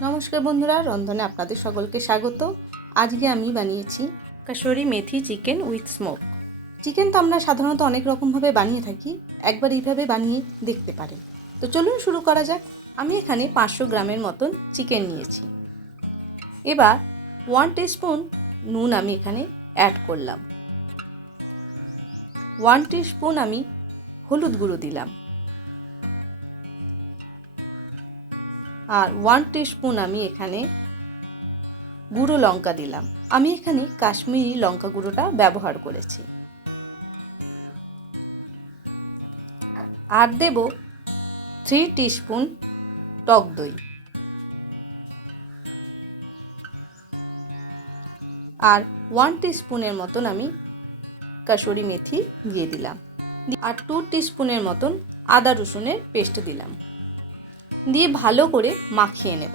নমস্কার বন্ধুরা, রন্ধনে আপনাদের সকলকে স্বাগত। আজকে আমি বানিয়েছি কাসুরি মেথি চিকেন উইথ স্মোক। চিকেন তো আমরা সাধারণত অনেক রকমভাবে বানিয়ে থাকি, একবার এইভাবে বানিয়ে দেখতে পারেন। তো চলুন শুরু করা যাক। আমি এখানে 500 গ্রামের মতন চিকেন নিয়েছি। এবার 1 টিস্পুন নুন আমি এখানে অ্যাড করলাম। 1 টিস্পুন আমি হলুদ গুঁড়ো দিলাম, আর 1 টিস্পুন আমি এখানে গুঁড়ো লঙ্কা দিলাম। আমি এখানে কাশ্মীরি লঙ্কা গুঁড়োটা ব্যবহার করেছি। আর দেব 3 টিস্পুন টক দই, আর 1 টিস্পুনের মতন আমি কাসুরি মেথি দিয়ে দিলাম, আর 2 টিস্পুনের মতন আদা রসুনের পেস্ট দিলাম। দিয়ে ভালো করে মাখিয়ে নেব।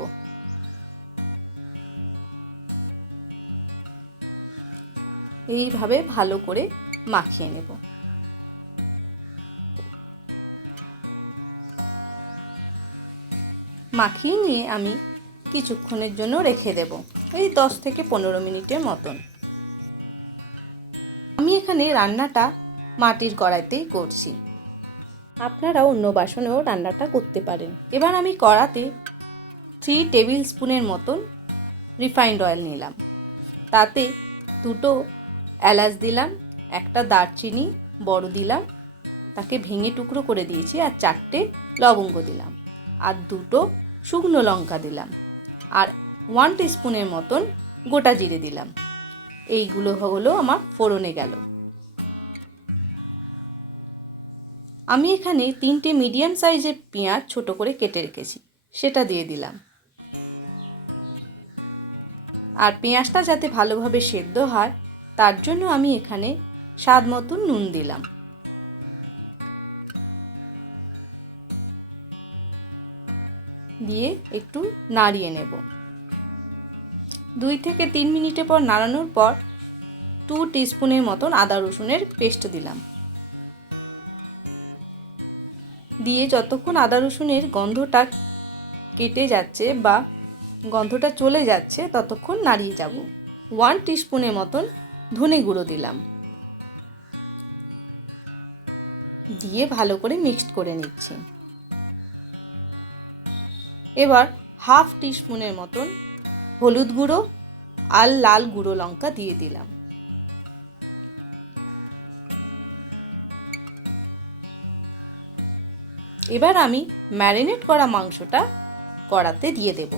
এইভাবে ভালো করে মাখিয়ে নেব। মাখিয়ে নিয়ে আমি কিছুক্ষণের জন্য রেখে দেব, এই 10 থেকে 15 মিনিটের মতন। আমি এখানে রান্নাটা মাটির কড়াইতেই করছি, আপনারা অন্য বাসনেও রান্নাটা করতে পারেন। এবার আমি কড়াতে 3 টেবিল স্পুনের মতন রিফাইন্ড অয়েল নিলাম। তাতে 2টো এলাচ দিলাম, একটা দারচিনি বড় দিলাম, তাকে ভেঙে টুকরো করে দিয়েছি, আর 4টে লবঙ্গ দিলাম, আর 2টো শুকনো লঙ্কা দিলাম, আর 1 টিস্পুনের মতন গোটা জিরে দিলাম। এইগুলো হলো আমার ফোড়নে গেল। আমি এখানে 3টে মিডিয়াম সাইজের পেঁয়াজ ছোট করে কেটে রেখেছি, সেটা দিয়ে দিলাম। আর পেঁয়াজটা যাতে ভালোভাবে সেদ্ধ হয় তার জন্য আমি এখানে স্বাদ মতন নুন দিলাম। দিয়ে একটু নাড়িয়ে নেব। 2 থেকে 3 মিনিটের পর নাড়ানোর পর 2 টিস্পুনের মতন আদা রসুনের পেস্ট দিলাম। দিয়ে যতক্ষণ আদা রসুনের গন্ধটা কেটে যাচ্ছে বা গন্ধটা চলে যাচ্ছে ততক্ষণ নাড়িয়ে যাব। 1 টিস্পুনের মতন ধনে গুঁড়ো দিলাম। দিয়ে ভালো করে মিক্সড করে নিচ্ছি। এবার হাফ টিস্পুনের মতন হলুদ গুঁড়ো আর লাল গুঁড়ো লঙ্কা দিয়ে দিলাম। এবার আমি ম্যারিনেট করা মাংসটা কড়াতে দিয়ে দেব।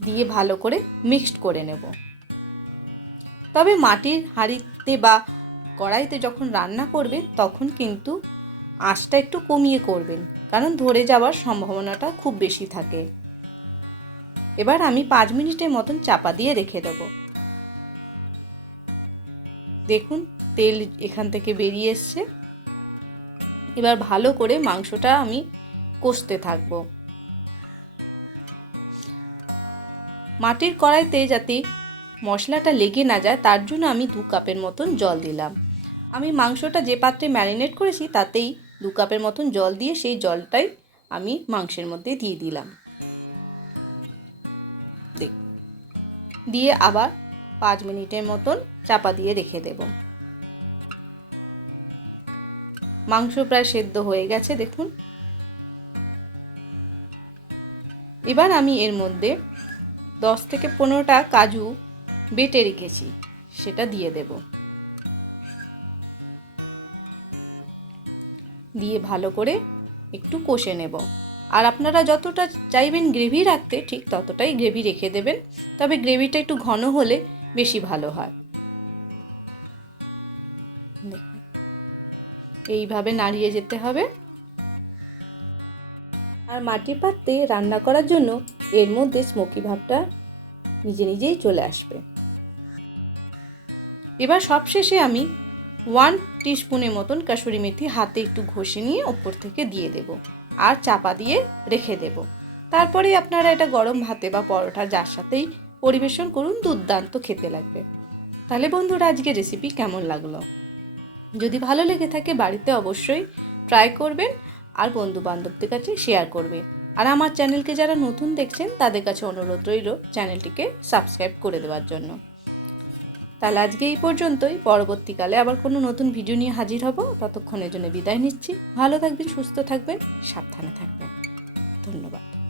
দিয়ে ভালো করে মিক্সড করে নেব। তবে মাটির হাঁড়িতে বা কড়াইতে যখন রান্না করবেন তখন কিন্তু আঁচটা একটু কমিয়ে করবেন, কারণ ধরে যাওয়ার সম্ভাবনাটা খুব বেশি থাকে। এবার আমি 5 মিনিটের মতন চাপা দিয়ে রেখে দেব। দেখুন তেল এখান থেকে বেরিয়ে এসছে। এবার ভালো করে মাংসটা আমি কষতে থাকবো। মাটির কড়াইতে যাতে মশলাটা লেগে না যায় তার জন্য আমি 2 কাপের মতন জল দিলাম। আমি মাংসটা যে পাত্রে ম্যারিনেট করেছি তাতেই 2 কাপের মতন জল দিয়ে সেই জলটাই আমি মাংসের মধ্যে দিয়ে দিলাম। দিয়ে আবার 5 মিনিটের মতন চাপা দিয়ে রেখে দেব। মাংস প্রায় সেদ্ধ হয়ে গেছে দেখুন। এবার আমি এর মধ্যে 10 থেকে 15টা কাজু বেটে রেখেছি, সেটা দিয়ে দেব। দিয়ে ভালো করে একটু কষে নেব। আর আপনারা যতটা চাইবেন গ্রেভি রাখতে ঠিক ততটাই গ্রেভি রেখে দেবেন, তবে গ্রেভিটা একটু ঘন হলে বেশি ভালো হয়। এইভাবে নাড়িয়ে যেতে হবে। আর মাটির পাত্রে রান্না করার জন্য এর মধ্যে স্মোকি ভাবটা নিজে নিজেই চলে আসবে। এবার সবশেষে আমি 1 টিস্পুনের মতন কাসুরি মেথি হাতে একটু ঘষে নিয়ে ওপর থেকে দিয়ে দেব, আর চাপা দিয়ে রেখে দেব। তারপরে আপনারা এটা গরম ভাতে বা পরোটা যার সাথেই পরিবেশন করুন, দুর্দান্ত খেতে লাগবে। তাহলে বন্ধুরা আজকের রেসিপি কেমন লাগলো? যদি ভালো লেগে থাকে বাড়িতে অবশ্যই ট্রাই করবেন, আর বন্ধু বান্ধবদের কাছে শেয়ার করবে। আর আমার চ্যানেলকে যারা নতুন দেখছেন তাদের কাছে অনুরোধ রইল চ্যানেলটিকে সাবস্ক্রাইব করে দেওয়ার জন্য। তাহলে আজকে এই পর্যন্তই, পরবর্তীকালে আবার কোনো নতুন ভিডিও নিয়ে হাজির হব। ততক্ষণের জন্য বিদায় নিচ্ছি। ভালো থাকবেন, সুস্থ থাকবেন, সাবধানে থাকবেন। ধন্যবাদ।